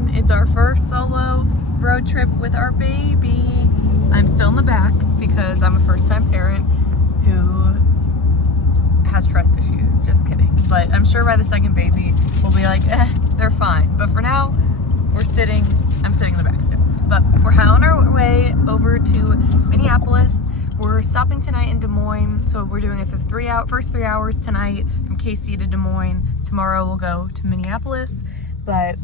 everyone. It's our first solo road trip with our baby. I'm still in the back because I'm a first-time parent who has trust issues. Just kidding. But I'm sure by the second baby we'll be like, they're fine. But for now, I'm sitting in the back still. But we're on our way over to Minneapolis. We're stopping tonight in Des Moines, so we're doing it the first 3 hours tonight from KC to Des Moines. Tomorrow we'll go to Minneapolis. But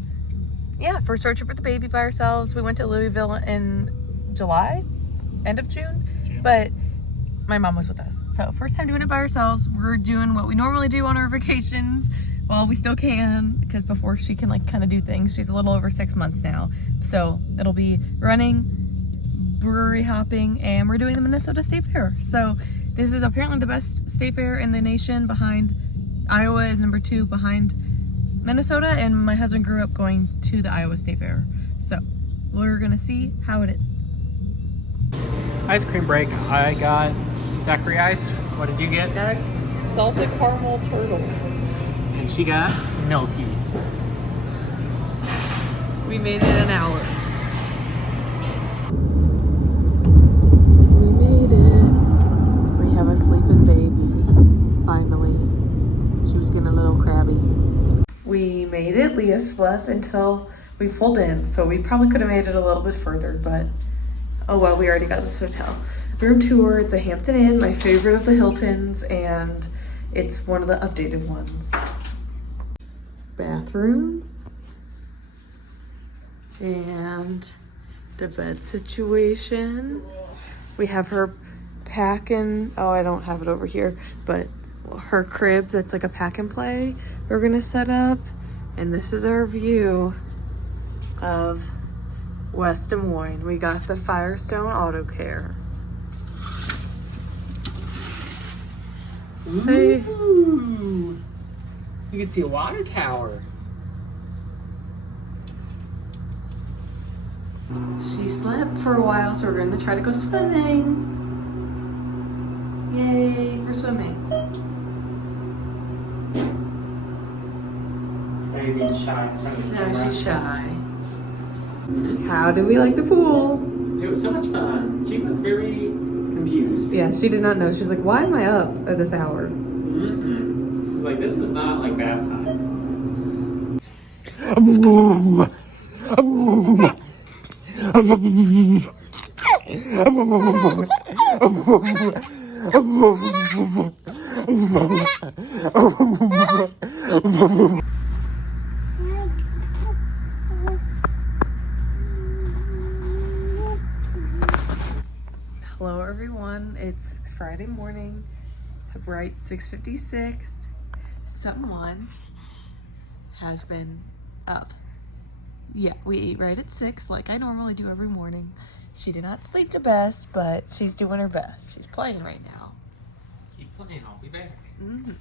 yeah, first road trip with the baby by ourselves. We went to Louisville in July, end of June, but my mom was with us. So first time doing it by ourselves. We're doing what we normally do on our vacations. Well, we still can, because before she can like kind of do things. She's a little over 6 months now. So it'll be running, brewery hopping, and we're doing the Minnesota State Fair. So this is apparently the best state fair in the nation. Behind Iowa is number 2 behind Minnesota, and my husband grew up going to the Iowa State Fair. So we're gonna see how it is. Ice cream break. I got daiquiri ice. What did you get? Salted caramel turtle. And she got milky. We made it an hour. We made it. We have a sleeping baby, finally. She was getting a little crabby. We made it. Leah slept until we pulled in, so we probably could have made it a little bit further, but oh well, we already got this hotel. Room tour, it's a Hampton Inn, my favorite of the Hiltons, and it's one of the updated ones. Bathroom. And the bed situation. We have her packing, oh, I don't have it over here, but her crib that's like a pack and play we're gonna set up. And this is our view of West Des Moines. We got the Firestone Auto Care. Ooh. Hey. You can see a water tower. She slept for a while, so we're gonna try to go swimming. Yay for swimming. Baby's shy. No, she's shy. How did we like the pool? It was so much fun. She was very confused. Yeah, she did not know. She's like, why am I up at this hour? Mm-hmm. She's like, this is not like bath time. Hello everyone, it's Friday morning, a bright 6:56. Someone has been up. Yeah, we ate right at 6 like I normally do every morning. She did not sleep the best, but she's doing her best. She's playing right now. Keep playing, I'll be back. Mm-hmm.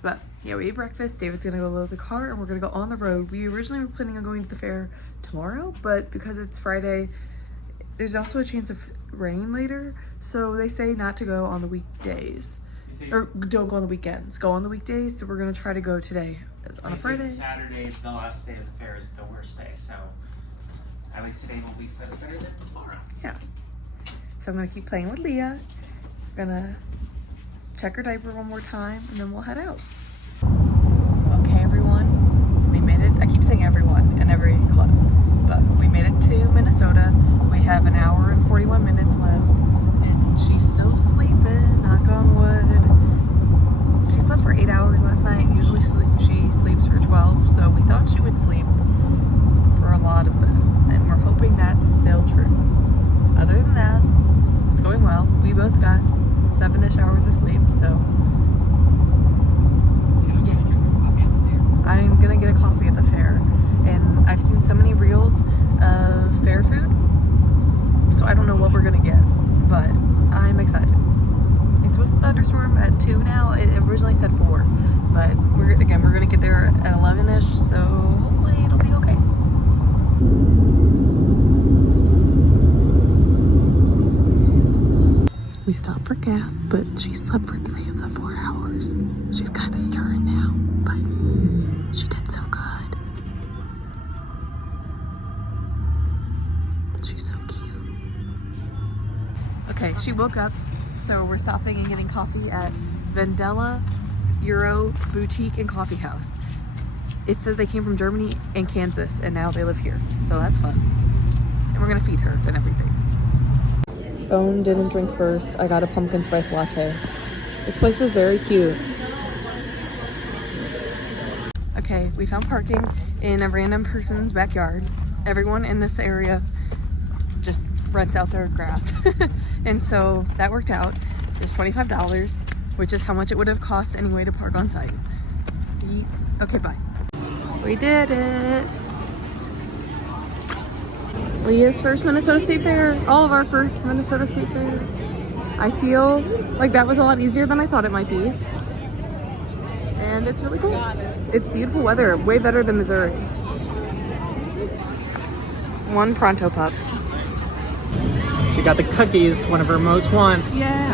But yeah, we ate breakfast. David's gonna go load the car and we're gonna go on the road. We originally were planning on going to the fair tomorrow, but because it's Friday, there's also a chance of rain later. So they say not to go on the weekdays. Or don't go on the weekends. Go on the weekdays. So we're gonna try to go today on a Friday. Saturday, the last day of the fair, is the worst day. So at least today will be better than tomorrow. Yeah. So I'm gonna keep playing with Leah. Gonna check her diaper one more time and then we'll head out. Okay, everyone. We made it. I keep saying everyone in every club, but we made it to Minnesota. We have an hour and 41 minutes left, and she's still sleeping, knock on wood. She slept for 8 hours last night. Usually she sleeps for 12, so we thought she would sleep for a lot of this, and we're hoping that's still true. Other than that, it's going well. We both got 7-ish hours of sleep, so yeah. I'm gonna get a coffee at the fair, and I've seen so many reels of fair food, so I don't know what we're gonna get, but I'm excited. It's supposed to thunderstorm at 2 now. It originally said 4, but we're gonna get there at 11-ish, so hopefully it'll be okay. We stopped for gas, but she slept for 3 of the 4 hours. She's kind of stirring now, but she did so good. Okay, she woke up, so we're stopping and getting coffee at Vendella Euro Boutique and Coffee House. It says they came from Germany and Kansas, and now they live here, so that's fun. And we're gonna feed her and everything. Phone didn't drink first. I got a pumpkin spice latte. This place is very cute. Okay, we found parking in a random person's backyard. Everyone in this area just rents out their grass. And so that worked out. It was $25, which is how much it would have cost anyway to park on site. Okay, bye. We did it. Leah's first Minnesota State Fair. All of our first Minnesota State Fair. I feel like that was a lot easier than I thought it might be. And it's really cool. It's beautiful weather, way better than Missouri. One Pronto Pup. She got the cookies, one of her most wants. Yeah.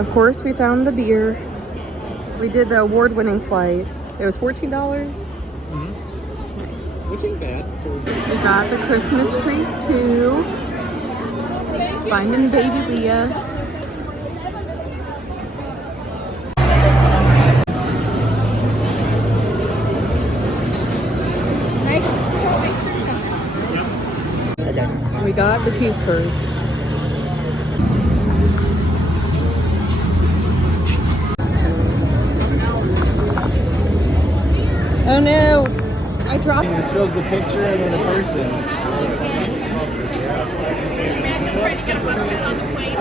Of course, we found the beer. We did the award-winning flight. It was $14. Mm-hmm. Nice. Which ain't bad. We got the Christmas trees too. Finding baby Leah. We got the cheese curds. Oh no! I dropped. It shows the picture and then the person. Imagine trying to get a husband on the plane.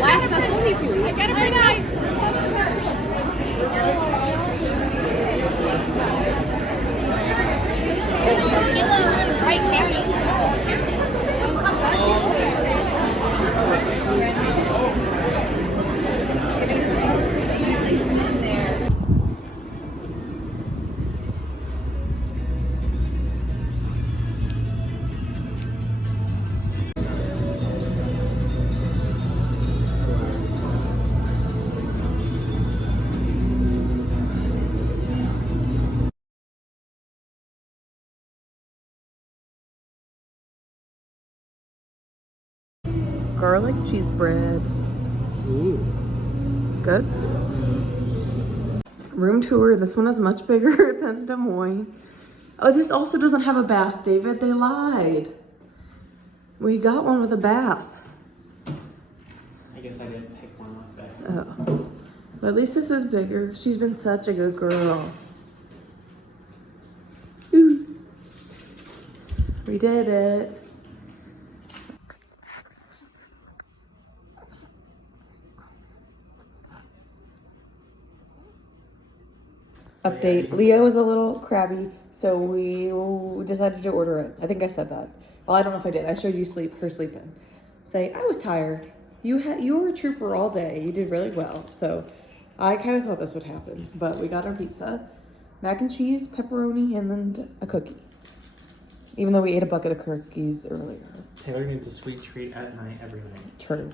Last that's only 2 weeks. I got it very nice. She lives in Wright County. They usually sit there. Garlic cheese bread. Ooh. Good. Room tour. This one is much bigger than Des Moines. Oh, this also doesn't have a bath, David. They lied. We got one with a bath. I guess I didn't pick one with that. Oh. But at least this is bigger. She's been such a good girl. Ooh. We did it. Update. Leo was a little crabby, so we decided to order it. I think I said that. Well, I don't know if I did. I showed you her sleeping. Say, I was tired. You were a trooper all day. You did really well. So I kind of thought this would happen, but we got our pizza, mac and cheese, pepperoni, and then a cookie. Even though we ate a bucket of cookies earlier. Taylor needs a sweet treat at night every night. True.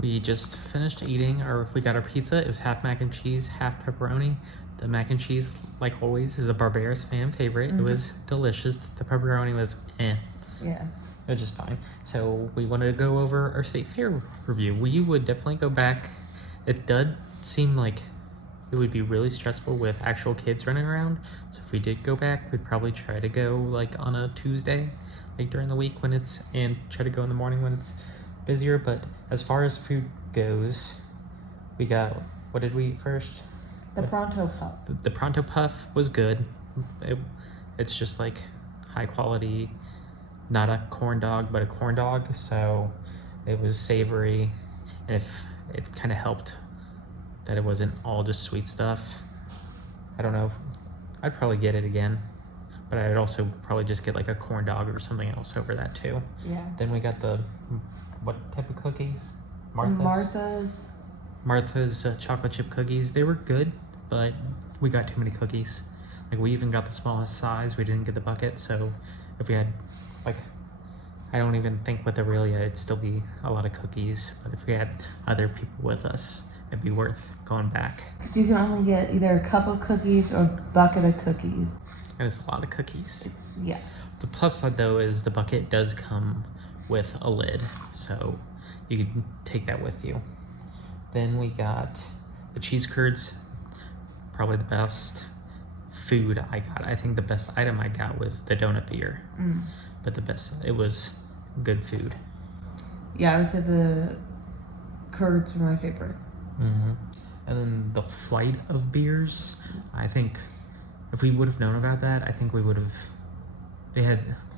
We just finished eating, we got our pizza. It was half mac and cheese, half pepperoni. The mac and cheese, like always, is a Barbera's fan favorite. It was delicious. The pepperoni was eh. Yeah. It was just fine. So we wanted to go over our state fair review. We would definitely go back. It does seem like it would be really stressful with actual kids running around. So if we did go back, we'd probably try to go like on a Tuesday, like during the week and try to go in the morning when it's busier. But as far as food goes, we got, what did we eat first? The Pronto Puff. The Pronto Puff was good. It's just like high quality, not a corn dog, but a corn dog. So it was savory. And if it kind of helped that it wasn't all just sweet stuff. I don't know. I'd probably get it again, but I'd also probably just get like a corn dog or something else over that too. Yeah. Then we got what type of cookies? Martha's chocolate chip cookies. They were good, but we got too many cookies. Like we even got the smallest size. We didn't get the bucket. So if we had like I don't even think with Aurelia it'd still be a lot of cookies, but if we had other people with us, it'd be worth going back. Because you can only get either a cup of cookies or a bucket of cookies. And it's a lot of cookies. Yeah. The plus side though is the bucket does come with a lid, so you can take that with you. Then we got the cheese curds, probably the best food I got. I think the best item I got was the donut beer, but it was good food. Yeah, I would say the curds were my favorite. And then the flight of beers, I think if we would have known about that, I think we would have,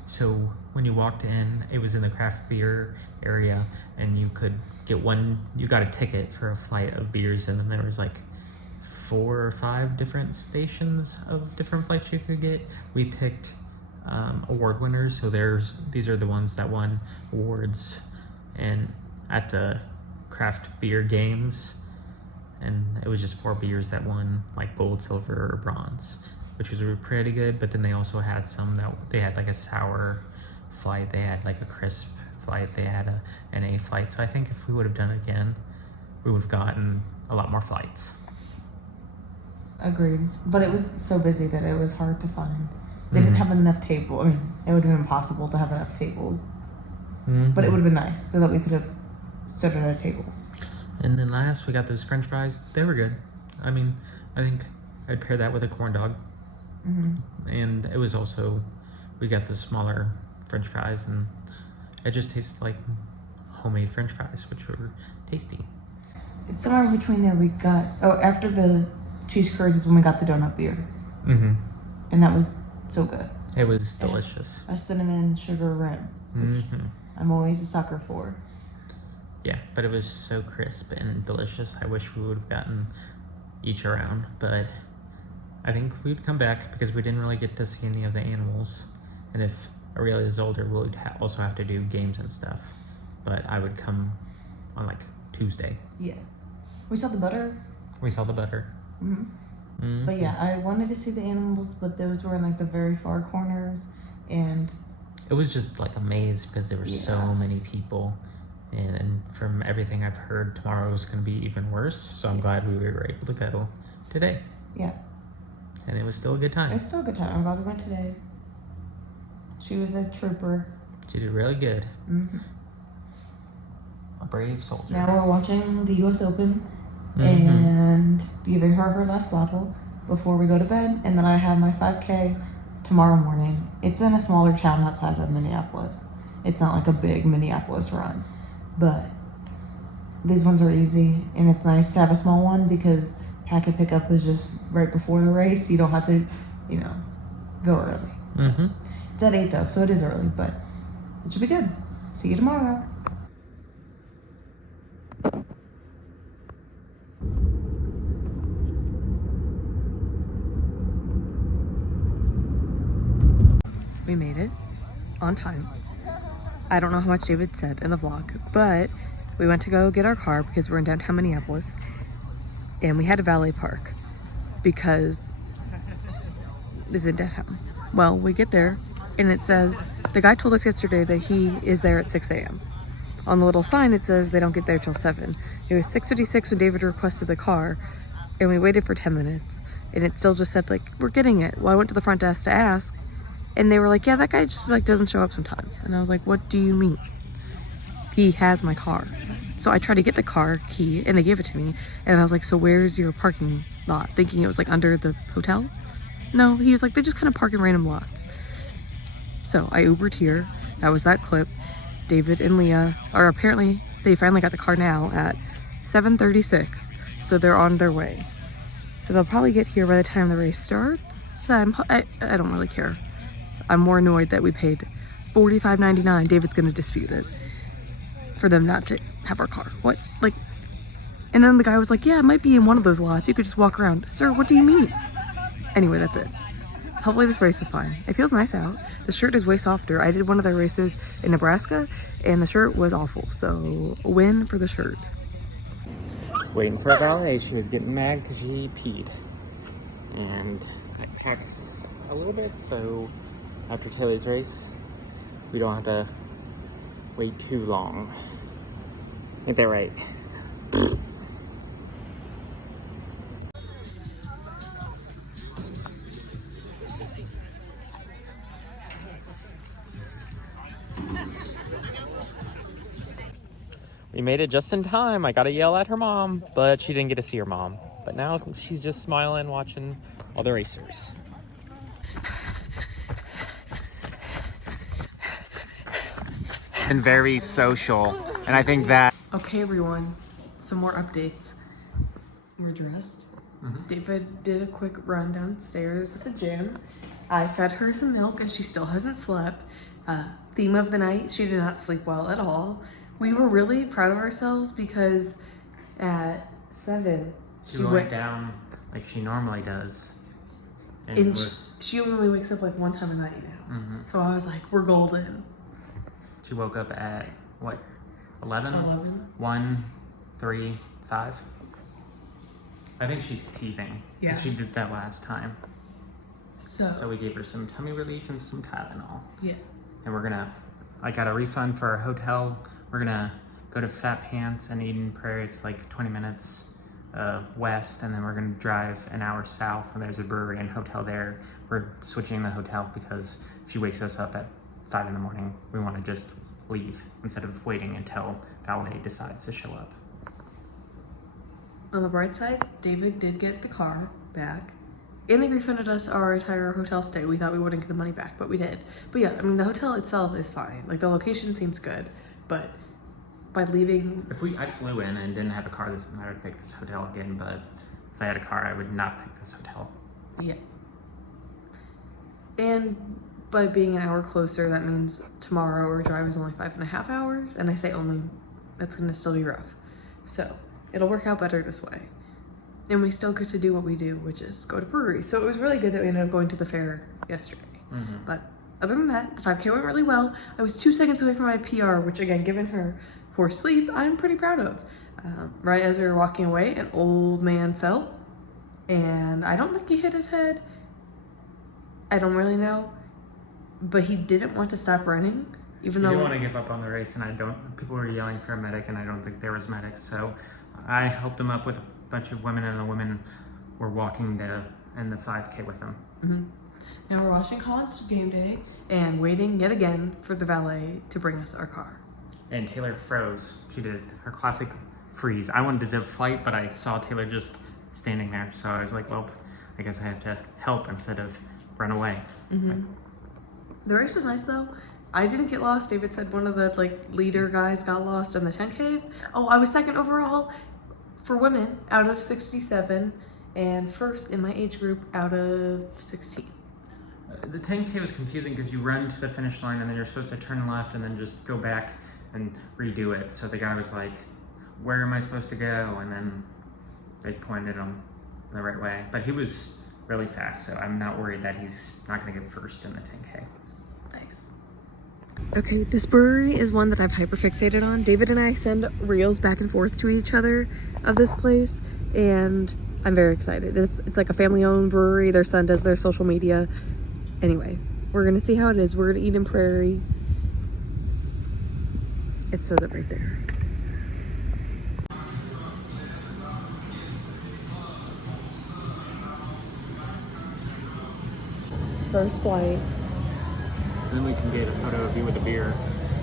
so when you walked in, it was in the craft beer area, and you could get you got a ticket for a flight of beers, and then there was like 4 or 5 different stations of different flights you could get. We picked award winners, so these are the ones that won awards and at the craft beer games, and it was just 4 beers that won like gold, silver, or bronze, which was pretty good. But then they also had some that they had like a sour flight, they had like a crisp flight, they had an A flight. So I think if we would have done it again, we would have gotten a lot more flights. Agreed. But it was so busy that it was hard to find. They didn't have enough tables. I mean, it would have been impossible to have enough tables. But it would have been nice so that we could have stood at a table. And then last, we got those French fries. They were good. I mean, I think I'd pair that with a corn dog. And it was also, we got the smaller French fries, and it just tasted like homemade French fries, which were tasty. It's somewhere between there we got, after the cheese curds is when we got the donut beer. And that was so good. It was delicious. A cinnamon sugar rim, which I'm always a sucker for. Yeah, but it was so crisp and delicious. I wish we would have gotten each around, but I think we'd come back because we didn't really get to see any of the animals. And if Aurelia is older, we'd also have to do games and stuff. But I would come on like Tuesday. Yeah. We saw the butter. We saw the butter. But yeah, I wanted to see the animals, but those were in like the very far corners, and it was just like a maze because there were so many people. And from everything I've heard, tomorrow is going to be even worse. So I'm glad we were able to go today. Yeah. And it was still a good time. It was still a good time. I'm glad we went today. She was a trooper. She did really good. A brave soldier. Now we're watching the U.S. Open and giving her last bottle before we go to bed. And then I have my 5K tomorrow morning. It's in a smaller town outside of Minneapolis. It's not like a big Minneapolis run. But these ones are easy, and it's nice to have a small one because packet pickup is just right before the race. You don't have to, go early. So it's at 8 though, so it is early, but it should be good. See you tomorrow. We made it on time. I don't know how much David said in the vlog, but we went to go get our car because we're in downtown Minneapolis, and we had to valet park because it's in downtown. Well, we get there and it says, the guy told us yesterday that he is there at 6 a.m. On the little sign it says they don't get there till 7. It was 6:56 when David requested the car, and we waited for 10 minutes, and it still just said like, we're getting it. Well, I went to the front desk to ask, and they were like, yeah, that guy just like doesn't show up sometimes. And I was like, what do you mean? He has my car. So I tried to get the car key and they gave it to me. And I was like, so where's your parking lot? Thinking it was like under the hotel. No, he was like, they just kind of park in random lots. So I Ubered here. That was that clip. David and Leah are apparently, they finally got the car now at 7:36. So they're on their way. So they'll probably get here by the time the race starts. I don't really care. I'm more annoyed that we paid $45.99. David's gonna dispute it for them not to have our car. What? Like, and then the guy was like, yeah, it might be in one of those lots. You could just walk around. Sir, what do you mean? Anyway, that's it. Hopefully this race is fine. It feels nice out. The shirt is way softer. I did one of their races in Nebraska and the shirt was awful. So win for the shirt. Waiting for a valet. She was getting mad because she peed. And it packs a little bit, so after Taylor's race, we don't have to way too long. Ain't that right? We made it just in time. I gotta yell at her mom, but she didn't get to see her mom. But now she's just smiling, watching all the racers. And very social, and I think that... Okay, everyone, some more updates. We're dressed. David did a quick run downstairs at the gym. I fed her some milk and she still hasn't slept. Theme of the night, she did not sleep well at all. We were really proud of ourselves because at 7, She went down like she normally does. And she only wakes up like one time a night now. So I was like, we're golden. She woke up at, what, 11? 11. 1, 3, 5. I think she's teething. Yeah. She did that last time. So we gave her some tummy relief and some Tylenol. yeah. And we're gonna, I got a refund for our hotel. We're gonna go to Fat Pants and Eden Prairie. It's like 20 minutes west, and then we're gonna drive an hour south, and there's a brewery and hotel there. We're switching the hotel because if she wakes us up at 5 in the morning, we wanna just leave instead of waiting until valet decides to show up. On the bright side, David did get the car back. And they refunded us our entire hotel stay. We thought we wouldn't get the money back, but we did. But yeah, I mean, the hotel itself is fine. Like, the location seems good, but by leaving... I flew in and didn't have a car, I would pick this hotel again, but if I had a car, I would not pick this hotel. Yeah. And by being an hour closer, that means tomorrow our drive is only 5.5 hours. And I say only, that's gonna still be rough. So it'll work out better this way. And we still get to do what we do, which is go to breweries. So it was really good that we ended up going to the fair yesterday. But other than that, the 5K went really well. I was 2 seconds away from my PR, which again, given her poor sleep, I'm pretty proud of. Right as we were walking away, an old man fell. And I don't think he hit his head. I don't really know. But he didn't want to stop running, even though... He didn't want to give up on the race, and people were yelling for a medic, and I don't think there was medics. So I helped him up with a bunch of women, and the women were walking to end the 5K with him. Now we're watching college game day and waiting yet again for the valet to bring us our car. And Taylor froze. She did her classic freeze. I wanted to fight, but I saw Taylor just standing there. So I was like, well, I guess I have to help instead of run away. The race was nice though. I didn't get lost. David said one of the leader guys got lost in the 10K. Oh, I was second overall for women out of 67 and first in my age group out of 16. The 10K was confusing because you run to the finish line and then you're supposed to turn left and then just go back and redo it. So the guy was like, where am I supposed to go? And then they pointed him the right way. But he was really fast, so I'm not worried that he's not going to get first in the 10K. Nice. Okay, this brewery is one that I've hyperfixated on. David and I send reels back and forth to each other of this place, and I'm very excited. It's like a family-owned brewery. Their son does their social media. Anyway, we're gonna see how it is. We're gonna Eden Prairie. It says it right there. First flight. Then we can get a photo of you with a beer.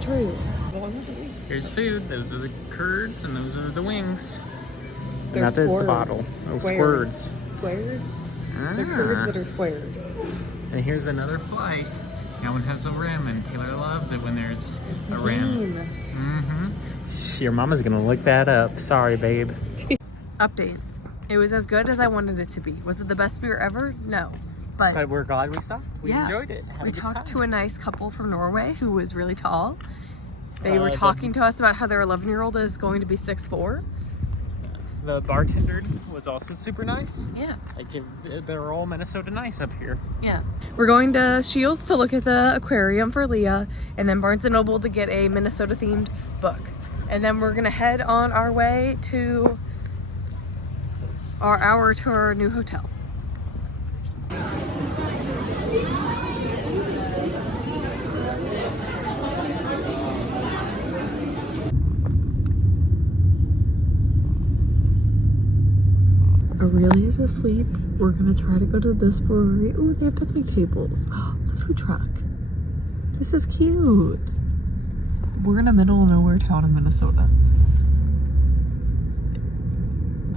True. Here's food. Those are the curds and those are the wings. They're and that is the squirts. bottle. Oh, Squares. squirts. Squares? They're curds that are squared. And here's another flight. That one has a rim, and Taylor loves it when there's a rim. Your mama's gonna look that up. Sorry, babe. Update. It was as good as I wanted it to be. Was it the best beer ever? No. But we're glad we stopped. We enjoyed it. We talked to a nice couple from Norway who was really tall. They were talking to us about how their 11-year-old is going to be 6'4". The bartender was also super nice. Yeah. They're all Minnesota nice up here. Yeah. We're going to Shields to look at the aquarium for Leah, and then Barnes & Noble to get a Minnesota-themed book. And then we're going to head on our way to our new hotel. really is asleep, we're gonna try to go to this brewery. Ooh, they have picnic tables. The food truck. This is cute. We're in a middle of nowhere town in Minnesota.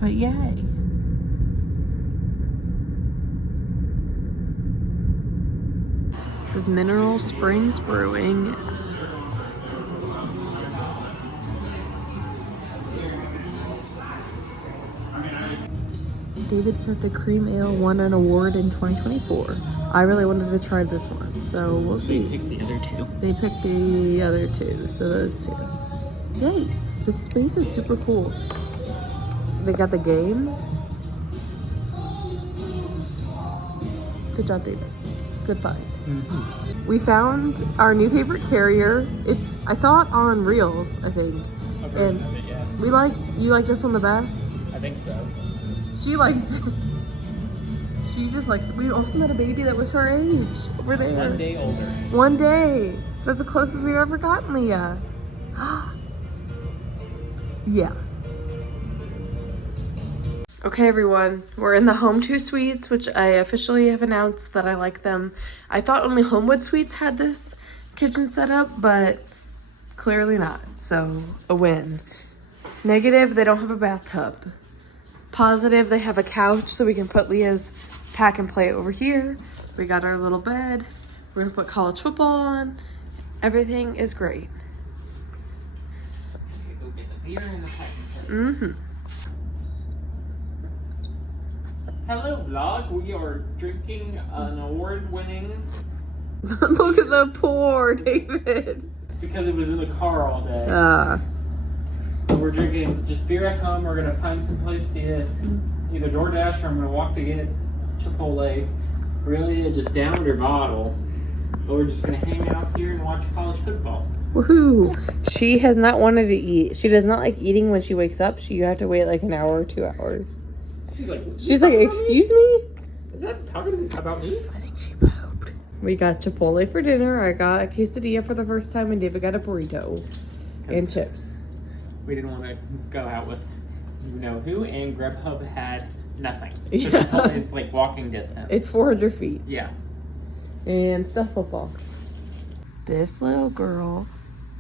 But yay. This is Mineral Springs Brewing. David said the cream ale won an award in 2024. I really wanted to try this one, so we'll see. They picked the other two. They picked the other two, so those two. Yay! The space is super cool. They got the game. Good job, David. Good find. Mm-hmm. We found our new favorite carrier. I saw it on Reels, I think. And yeah. you like this one the best? I think so. She likes it. She just likes it. We also met a baby that was her age over there. 1 day older. 1 day. That's the closest we've ever gotten, Leah. Yeah. Okay, everyone. We're in the Home 2 Suites, which I officially have announced that I like them. I thought only Homewood Suites had this kitchen setup, but clearly not. So, a win. Negative, they don't have a bathtub. Positive, they have a couch so we can put Leah's pack and play over here. We got our little bed. We're gonna put college football on. Everything is great. Go get the beer and the pack. Mm-hmm. Hello vlog, we are drinking an award-winning Look at the poor David. because it was in the car all day. We're drinking just beer at home. We're gonna find some place to get either DoorDash or I'm gonna walk to get Chipotle. Really, just downed her bottle. But we're just gonna hang out here and watch college football. Woohoo! She has not wanted to eat. She does not like eating when she wakes up. You have to wait like an hour or 2 hours. She's like, excuse me? Is that talking about me? I think she pooped. We got Chipotle for dinner. I got a quesadilla for the first time, and David got a burrito and chips. We didn't want to go out with you know who, and Grubhub had nothing. So Yeah. Chipotle is like walking distance. It's 400 feet. Yeah. And stuff football. This little girl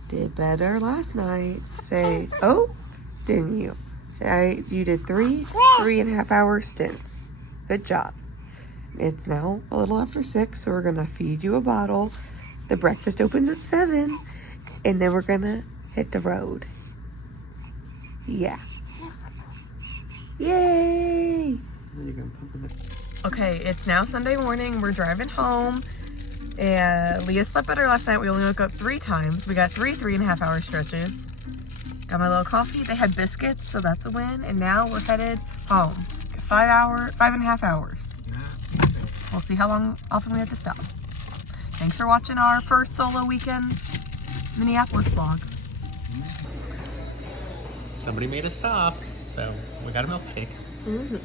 did better last night. Say, oh, didn't you? Say, you did 3.5 hour stints. Good job. It's now a little after 6, so we're gonna feed you a bottle. The breakfast opens at 7, and then we're gonna hit the road. Yeah. Yay! Okay, it's now Sunday morning. We're driving home. And Leah slept better last night. We only woke up 3 times. We got 3.5 hour stretches. Got my little coffee. They had biscuits, so that's a win. And now we're headed home. 5.5 hours. We'll see how often we have to stop. Thanks for watching our first solo weekend Minneapolis vlog. Somebody made a stop, so we got a milkshake. Mm-hmm.